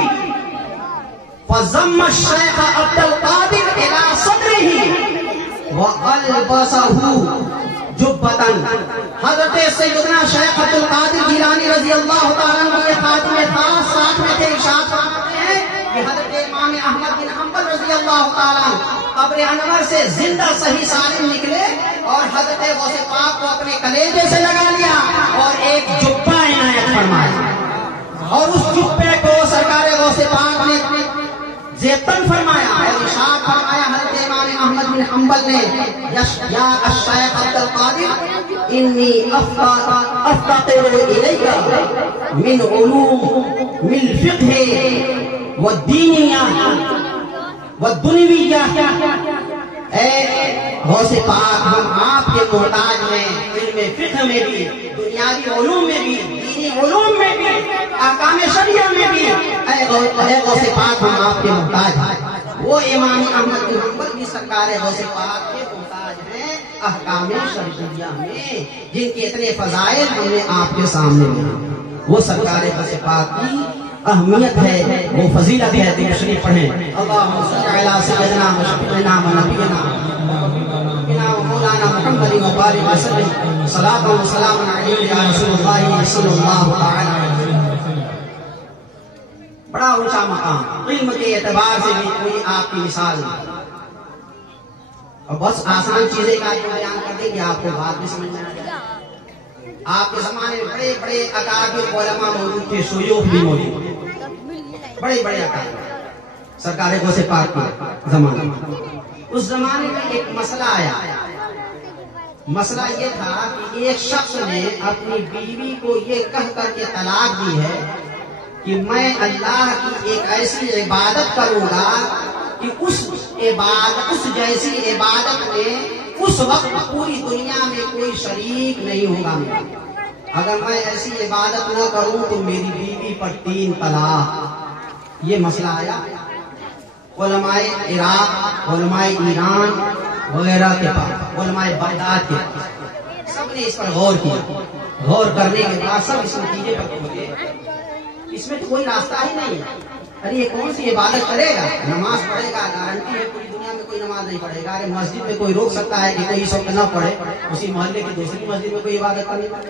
فضم الشیخ عبد القادر الى صدره وقلبسه جبتن۔ حضرت سیدنا شیخ عبد القادر جیلانی رضی اللہ تعالیٰ عنہ کے خاتم خاص ساتھ میں تھے، ارشاد فرماتے ہیں کہ حضرت امام احمد بن حنبل رضی اللہ تعالیٰ قبر انور سے زندہ صحیح سالم نکلے اور حضرت غوث پاک کو اپنے کلیجے سے لگا لیا اور ایک جبہ عنایت فرمایا، اور اس جبے کو سرکار غوث پاک نے زیبتن فرمایا اور ارشاد فرمایا حضرت امام احمد بن حنبل نے یا الشیخ عبد القادر انی افتقر الیک من علوم الفقہ والدینیہ والدنیویہ، اے غوث پاک ہم آپ کے محتاج ہیں، علم فقہ میں بھی، دنیاوی علوم میں بھی، دینی علوم میں بھی، احکام شریعہ میں بھی، اے غوث پاک ہم آپ کے محتاج ہیں۔ وہ امام احمد بن حنبل بھی سرکار غوث پاک کے محتاج ہیں احکام شریعہ میں، جن کے اتنے فضائل ہم نے آپ کے سامنے میں، وہ سرکار غوث پاک کی اہمیت ہے، وہ فضیلت ہے۔ درود شریف پڑھیں، اللہم صل علی سیدنا و شفیعنا و نبینا و مولانا محمد مبارک وسلم، صلاۃ و سلام علیک یا رسول اللہ صلی اللہ تعالی علیہ وسلم۔ بڑا اونچا مقام، علم کے اعتبار سے بھی کوئی آپ کی مثال نہیں، اور بس آسان چیزیں کا بیان کر دیں گے آپ کو بات بھی سمجھ میں آ جائے۔ آپ کے زمانے میں بڑے بڑے اکابر علماء موجود تھے، شیوخ بھی موجود تھے، بڑے بڑے اکابر سرکار غوث پاک کے زمانے میں۔ اس زمانے میں ایک مسئلہ آیا، مسئلہ یہ تھا کہ ایک شخص نے اپنی بیوی کو یہ کہہ کر کے طلاق دی ہے کہ میں اللہ کی ایک ایسی عبادت کروں گا کہ اس جیسی عبادت میں اس وقت پوری دنیا میں کوئی شریک نہیں ہوگا، اگر میں ایسی عبادت نہ کروں تو میری بیوی پر 3 طلاق۔ یہ مسئلہ آیا علماء عراق، علماء ایران وغیرہ کے پاس، علماء بغداد کے پاس، سب نے اس پر غور کیا. غور کرنے کے بعد سب اس نتیجے پر پہنچے اس میں تو کوئی راستہ ہی نہیں ہے. ارے یہ کون سی عبادت کرے گا؟ نماز پڑھے گا، گارنٹی ہے پوری دنیا میں کوئی نماز نہیں پڑھے گا. ارے مسجد میں کوئی روک سکتا ہے کہ کوئی اس وقت نہ پڑھے، اسی محلے کی دوسری مسجد میں کوئی عبادت کرنے کا.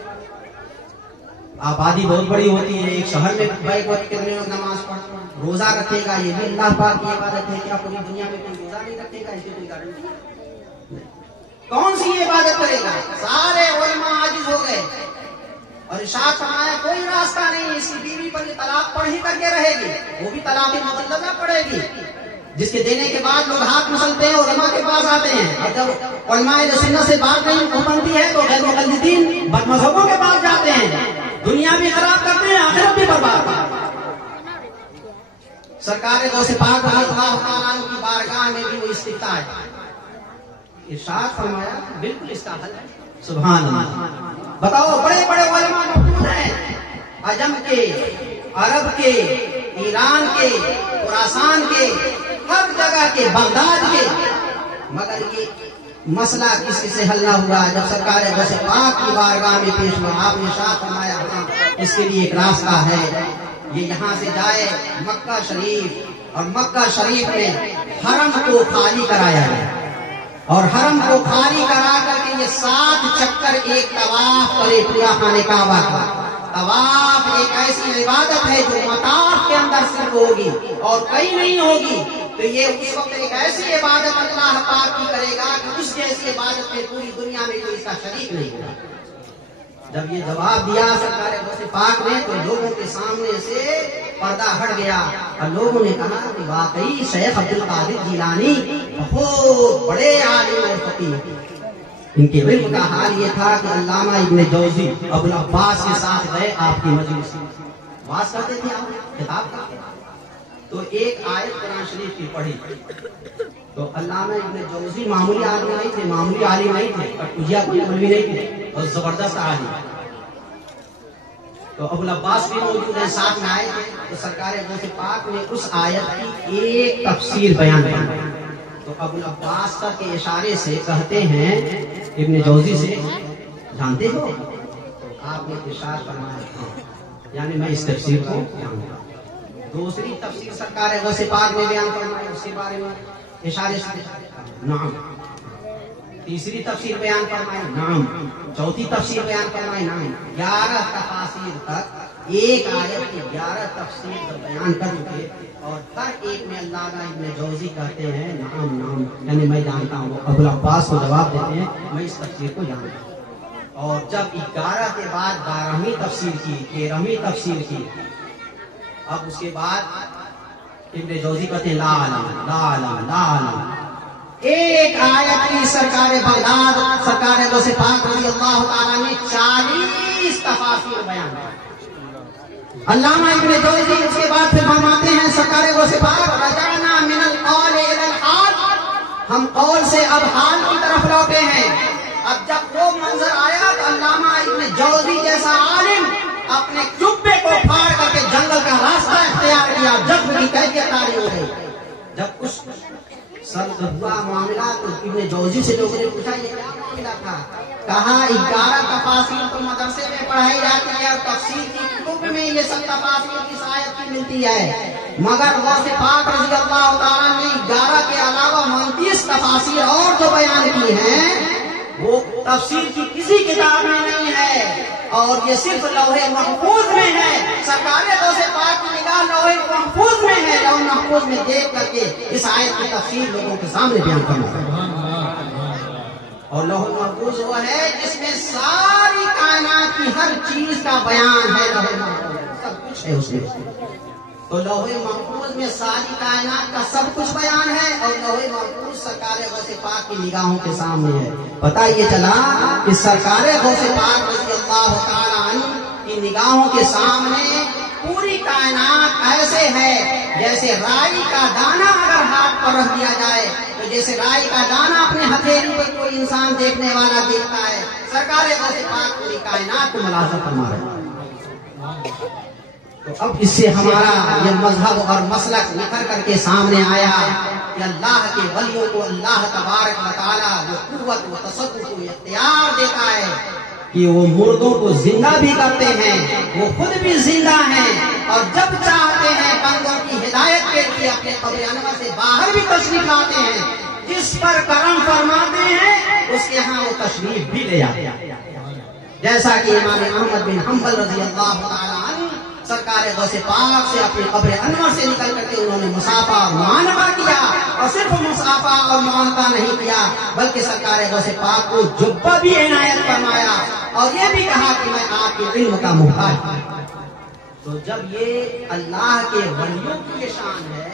آبادی بہت بڑی ہوتی ہے، ایک شہر میں بیک وقت کتنے لوگ نماز پڑھتے ہیں. روزہ رکھے گا، یہ بھی اللہ پاک کی عبادت ہے. کیا پوری دنیا میں کوئی روزہ نہیں رکھے گا؟ اس کی کوئی گارنٹی ہے؟ کون سی عبادت کرے گا؟ سارے علماء عاجز ہو گئے اور ارشاد فرمایا کوئی راستہ نہیں. اس کی بیوی پر یہ طلاق پڑھ ہی کر کے رہے گی، وہ بھی طلاق مغلظہ پڑے گی، جس کے دینے کے بعد لوگ ہاتھ مسلتے ہیں، علماء کے پاس آتے ہیں. اور جب علماء سنت سے بات نہیں بنتی ہے تو غیر مقلدین بد مذہبوں کے پاس جاتے ہیں. دنیا بھی خراب کرتے ہیں، آخرت بھی برباد کرتے ہیں. سرکار غوث پاک رضی اللہ تعالیٰ عنہ کی بارگاہ میں بھی وہ استفتاء ہے. ارشاد فرمایا بالکل اس کا حل ہے. سبحان اللہ. بتاؤ بڑے بڑے علماء موجود ہیں، عجم کے، عرب کے، ایران کے، خراسان کے، ہر جگہ کے، بغداد کے، مگر یہ مسئلہ کسی سے حل نہ ہوا. جب سرکار غوث پاک کی بارگاہ میں پیش ہوا، آپ نے ارشاد فرمایا ہاں اس کے لیے ایک راستہ ہے. یہ یہاں سے جائے مکہ شریف، اور مکہ شریف میں حرم کو خالی کرایا ہے، اور حرم کو خالی کرا کر کے یہ 7 چکر ایک طواف کرے پورا خانہ کعبہ کا. طواف ایک ایسی عبادت ہے جو مطاف کے اندر صرف ہوگی اور کہیں نہیں ہوگی. تو یہ اس وقت ایک ایسی عبادت اللہ پاک کی کرے گا کہ اس جیسی عبادت میں پوری دنیا میں کوئی اس کا شریک نہیں ہوگا. جب یہ جواب دیا سرکار غوث پاک نے تو لوگوں کے سامنے سے پردہ ہٹ گیا اور لوگوں نے کہا کہ واقعی شیخ عبد القادر جیلانی بہت بڑے عالم اور فقیہ. ان کے علم کا حال یہ تھا کہ علامہ ابن جوزی ابو العباس کے ساتھ گئے آپ کی مجلس میں، بات کرتے تھے، آپ کتاب کرتے تھے. تو ایک آیت قرآن شریف کی پڑھی تو علامہ ابن جوزی معمولی عالم نہیں تھے، معمولی عالم نہیں تھے، کٹوجیا کوئی مولوی نہیں تھے، اور زبردست عالم. تو ابو العباس بھی موجود ہیں، ساتھ میں آئے تھے. تو سرکار غوث پاک نے اس آیت کی ایک تفسیر بیان کی. تو ابو العباس کا کے اشارے سے کہتے ہیں ابن جوزی سے، جانتے ہو؟ آپ نے ارشاد فرمایا یعنی میں اس تفسیر کو جانتا. دوسری تفسیر سرکار غوث پاک نے بیان فرمائی، اس کے بارے میں اشارے سے نعم. تیسری تفسیر بیان فرمائی، نعم. چوتھی تفسیر بیان فرمائی، نعم. 11 تفاسیر تک ایک آیت کی 11 تفسیر بیان کر چکے، اور ہر ایک میں علامہ ابن جوزی کہتے ہیں نعم نعم، یعنی میں جانتا ہوں. ابو العباس کو جواب دیتے ہیں میں اس تفسیر کو جانتا ہوں. اور جب 11 کے بعد 12ویں تفسیر کی، 13ویں تفسیر کی، اب اس کے بعد ابن جوزی کہتے ہیں لا علم لا علم لا علم. ایک آیت کی سرکار بغداد سرکار غوث پاک رضی اللہ تعالیٰ نے 40 تفاسیر بیان کی. علامہ ابن جوزی اس کے بعد پھر فرماتے ہیں سرکار غوث پاک رجعنا من القول الى الحال، ہم قول سے اب حال کی طرف لوٹے ہیں. اب جب وہ منظر آیا تو علامہ ابن جوزی جیسا عالم اپنے جبے کو پھاڑ کر کے جنگل کا راستہ اختیار کیا. جب کی کیفیت تاری ہو گئی، جب کچھ سب ہوا معاملہ تو ابن جوزی سے لوگوں نے پوچھا یہ کیا معاملہ تھا؟ کہا 11 تفاسیر تو مدرسے میں پڑھائی جاتی ہے اور تفسیر کی کتب میں یہ سب تفاسیر کی آیت کی ملتی ہے، مگر غوث پاک رضی اللہ تعالیٰ نے 11 کے علاوہ 29 تفاسیر اور جو بیان کی ہیں وہ تفسیر کی کسی کتاب میں نہیں ہے، اور یہ صرف لوح محفوظ میں ہے. سرکار غوث پاک کی نگاہ لوح محفوظ میں ہے، لوح محفوظ میں دیکھ کر کے اس آیت کی تفسیر لوگوں کے سامنے بیان کرنا ہے. اور لوح محفوظ وہ ہے جس میں ساری کائنات کی ہر چیز کا بیان ہے. لوح محفوظ سب کچھ ہے اس میں. تو لوح محفوظ میں ساری کائنات کا سب کچھ بیان ہے، اور لوح محفوظ سرکار غوث پاک کی نگاہوں کے سامنے ہے. پتہ یہ چلا کہ سرکار غوث پاک رضی اللہ تعالی عنہ کی نگاہوں کے سامنے پوری کائنات ایسے ہے جیسے رائی کا دانہ اگر ہاتھ پر رکھ دیا جائے تو جیسے رائی کا دانہ اپنے ہتھیلی پر کوئی انسان دیکھنے والا دیکھتا ہے، سرکار غوث پاک پوری کائنات کو ملاحظہ فرما رہے ہیں. تو اب اس سے ہمارا یہ مذہب اور مسلک نکھر کر کے سامنے آیا کہ اللہ کے ولیوں کو اللہ تبارک و تعالیٰ وہ قوت و تصرف و اختیار دیتا ہے کہ وہ مردوں کو زندہ بھی کرتے ہیں، وہ خود بھی زندہ ہیں، اور جب چاہتے ہیں بندوں کی ہدایت کے لیے اپنے قبر انور سے باہر بھی تشریف لاتے ہیں، جس پر کرم فرماتے ہیں اس کے ہاں وہ تشریف بھی لے آتے ہیں۔ جیسا کہ امام احمد بن حنبل رضی اللہ تعالیٰ عنہ سرکار غوث پاک سے اپنی قبر انور سے نکل کر کے انہوں نے مصافحہ اور معانقہ کیا، اور صرف مصافحہ اور معانقہ نہیں کیا بلکہ سرکار غوث پاک کو جبہ بھی عنایت فرمایا اور یہ بھی کہا کہ میں آپ کے علم کا محتاج ہوں۔ تو جب یہ اللہ کے ولیوں کی یہ شان ہے،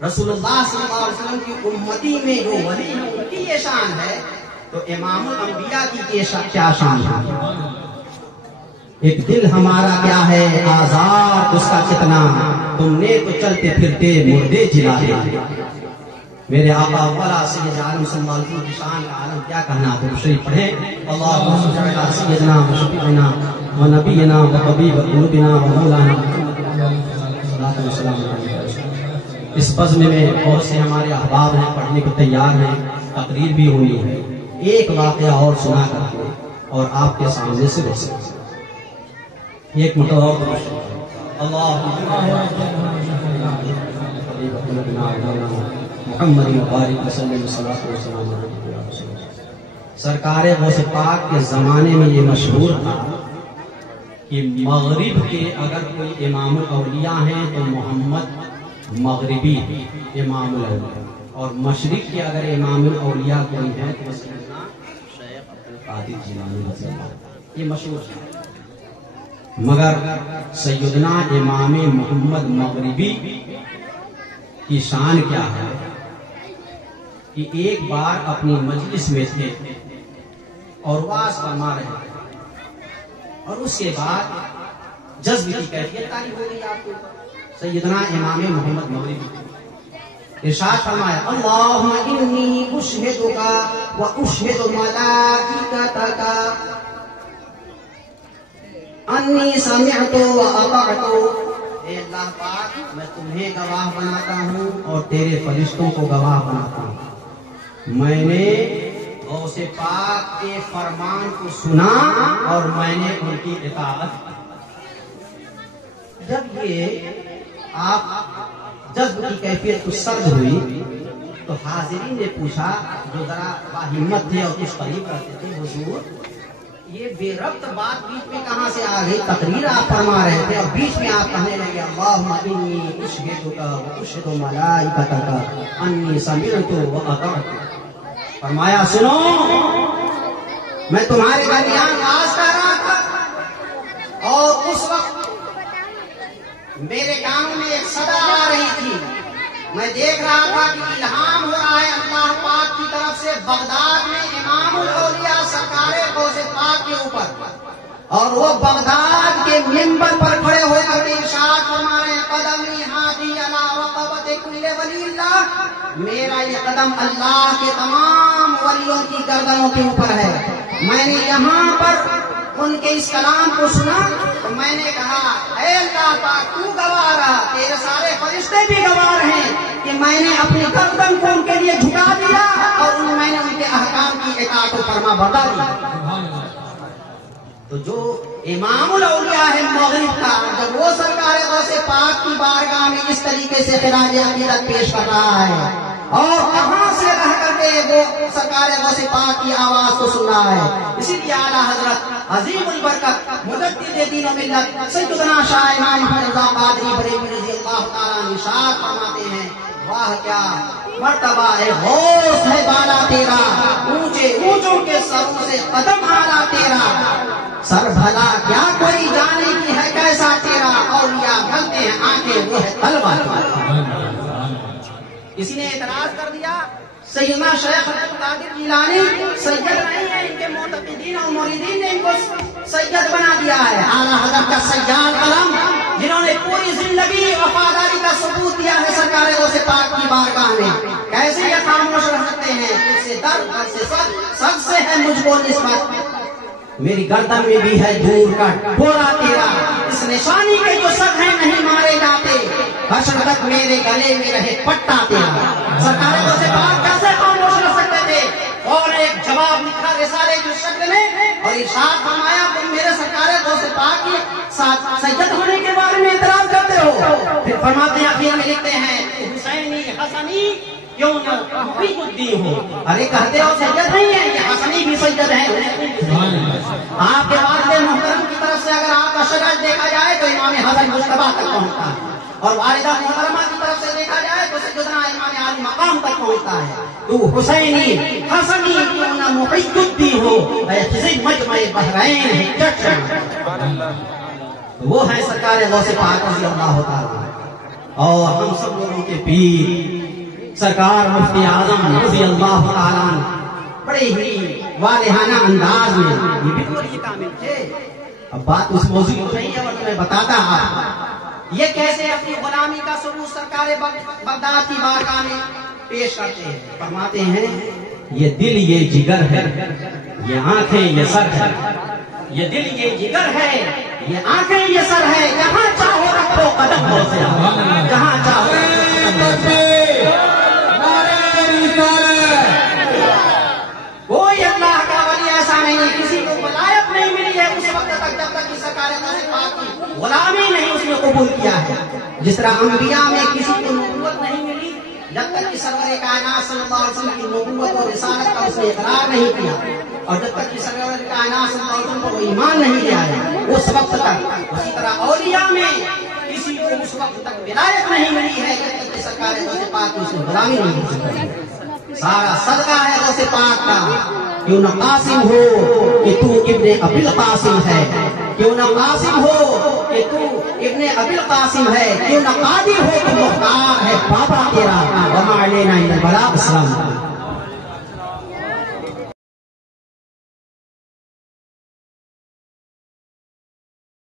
رسول اللہ صلی اللہ علیہ وسلم کی امتی میں جو ولی ہے ان کی یہ شان ہے، تو امام الانبیاء کی کیا شان ہے؟ ایک دل ہمارا کیا ہے آزاد اس کا کتنا، تم نے تو چلتے پھرتے مردے جلا دیا۔ میرے آقا اولا سید عالم صلی اللہ علیہ وسلم کی شان کا عالم کیا کہنا، تو شریف پڑھیں اللہم صل علی سیدنا و شفیعنا و نبینا و طبیب قلوبنا و مولانا صلاۃ و سلام علیہ۔ اس بزم میں بہت سے ہمارے احباب ہیں، پڑھنے کو تیار ہیں، تقریر بھی ہوئی ہے، ایک واقعہ اور سنا کر کے اور آپ کے سامنے سے بسے ایک مرتبہ اور محمد مبارک وسلم صلاۃ والسلام علیہ۔ سرکار غوث پاک کے زمانے میں یہ مشہور تھا کہ مغرب کے اگر کوئی امام الاولیاء ہیں تو محمد مغربی امام الاولیاء، اور مشرق کے اگر امام الاولیاء کوئی ہے تو سیدنا شیخ عبدالقادر جیلانی رضی اللہ عنہ، یہ مشہور ہے۔ مگر سیدنا امام محمد مغربی کی شان کیا ہے کہ ایک بار اپنی مجلس میں تھے اور واعظ فرما رہے تھے، اور اس کے بعد جذب کی کیفیت طاری ہو گئی آپ کو۔ سیدنا امام محمد مغربی ارشاد فرمایا اللہم انی اشہدک و اشہد ملائکتک انی سمعت و اطعت، اے اللہ پاک میں تمہیں گواہ بناتا ہوں اور تیرے فرشتوں کو گواہ بناتا ہوں، میں نے غوث پاک کے فرمان کو سنا اور میں نے ان کی اطاعت کی۔ جب یہ آپ جذب کی کیفیت کچھ سرد ہوئی تو حاضرین نے پوچھا جو ذرا باہمت تھے اور کچھ قریب رہتے تھے، حضور یہ بے ربط بات بیچ میں کہاں سے آ گئی؟ تقریر آپ فرما رہے تھے اور بیچ میں آپ کہنے لگے اللہم انی اشہدک و اشہد ملائکتک انی سمعت و اطعت۔ فرمایا سنو، میں تمہارے درمیان واعظ کر رہا تھا اور اس وقت میرے کانوں میں ایک صدا آ رہی تھی، میں دیکھ رہا تھا کہ الہام ہو رہا ہے اللہ پاک کی طرف سے بغداد میں امام الاولیاء سرکار غوث پاک کے اوپر، اور وہ بغداد کے منبر پر کھڑے ہو کر ارشاد فرما رہے ہیں قدمی ہادی علی رقبۃ کل ولی اللہ، میرا یہ قدم اللہ کے تمام ولیوں کی گردنوں کے اوپر ہے۔ میں نے یہاں پر ان کے اس کلام کو سنا تو میں نے کہا اے اللہ پاک تو گواہ رہا، تیرے سارے فرشتے بھی گواہ ہیں کہ میں نے اپنی گردن کو ان کے لیے جھکا دیا اور میں نے ان کے احکام کی اطاعت و فرما برداری کی۔ تو جو امام الاولیاء ہے مغرب کا، جب وہ سرکار غوث پاک کی بارگاہ میں اس طریقے سے خراج عقیدت پیش کر رہا ہے اور کہاں سے رہ کر کے وہ سرکار غوث پاک کی آواز کو سن رہا ہے، اسی لیے اعلیٰ حضرت عظیم البرکت مجدد دین و ملت سیدنا شاہ امام رضا قادری بریلوی رضی اللہ تعالیٰ ارشاد فرماتے ہیں واہ کیا مرتبہ ہے غوث ہے بالا تیرا، اونچے اونچوں کے سروں سے قدم آلا تیرا، سر بھلا کیا کوئی جانے کی ہے کیسا تیرا، اولیاء بھلتے ہیں آنکھیں وہ ہے طلبہ تیرا۔ کسی نے اعتراض کر دیا سیدنا شیخ عبدالقادر جیلانی سید نہیں ہے، ان کے معتقدین اور مریدین نے ان کو سید بنا دیا ہے۔ اعلیٰ حضرت کا سیاد قلم جنہوں نے پوری زندگی وفاداری کا ثبوت دیا ہے سرکار غوث پاک کی بارگاہ میں، کیسے یہ خاموش رہ سکتے ہیں؟ اس سے درد سے سب سے ہے مجھ کو نسبت، میری گردن میں بھی ہے دور کا ڈورا تیرا، اس نشانی کے جو سب ہیں نہیں مارے جاتے، حشر تک میرے گلے میں رہے پٹا تیرا۔ سرکار غوث پاک کیسے خاموش رہ سکتے تھے؟ اور ایک جواب لکھا رسالے جو شکل میں اور ارشاد فرمایا تم میرے سرکار غوث پاک کی سید ہونے کے بارے میں اعتراض کرتے ہو. پھر فرماتے ہیں اخیر میں لکھتے ہیں حسینی حسنی کیوں نہ محب الدین ہو. ارے کہتے ہو سید نہیں ہے، یہ حسنی بھی سید ہے. آپ کے والد محترم کی طرف سے اگر آپ کا شجاعت دیکھا جائے تو امام حسن مجتبی تک پہنچتا ہے، اور والدہ محترمہ کی طرف سے دیکھا جائے تو سیدنا امام عالی مقام تک پہنچتا ہے. تو حسینی حسنی کیوں نہ محب الدین ہو، اے خزی مجمع بحرین وہ ہے سرکار غوث پاک رضی اللہ تعالیٰ. اور ہم سب لوگوں کے پیر سرکار مفتی اعظم رضی اللہ تعالیٰ بڑے ہی والہانہ انداز میں یہ بھی ولی کامل تھے. اب بات اس موضوع پہ نہیں ہے اور میں بتاتا آپ یہ کیسے اپنی غلامی کا ثبوت سرکار بغداد کی بارگاہ میں پیش کرتے ہیں. فرماتے ہیں یہ دل یہ جگر ہے، یہ آنکھیں یہ سر ہے. یہ دل یہ جگر ہے، یہ آنکھیں یہ سر ہے. جہاں چاہو رکھو قدم غوث اعظم، جہاں چاہو کوئی اللہ کا ولی ایسا نہیں ہے، کسی کو ولایت نہیں ملی ہے اس وقت تک جب تک کہ سرکار غوث پاک کی غلامی نہیں اس نے قبول کیا ہے. جس طرح انبیاء میں کسی کو نبوت نہیں ملی جب تک کہ سرور کائنات صلی اللہ علیہ وسلم کی نبوت اور رسالت کا اس نے اقرار نہیں کیا، اور جب تک کہ سرور کائنات صلی اللہ علیہ وسلم کو ایمان نہیں لے آیا اس وقت تک. اسی طرح اولیاء میں کسی کو اس وقت تک ولایت نہیں ملی ہے جب تک کہ سرکار غوث پاک کی اس نے غلامی نہیں کی. سارا صدقہ ہے غوث پاک کا. کیوں نہ قاسم ہو کہ تو ابن ابی القاسم ہے، کیوں نہ قاسم ہو کہ تو ابن ابی القاسم ہے، کیوں نہ قادر ہو کہ مختار ہے بابا تیرا. وما علینا الا البلاغ. السلام علیکم.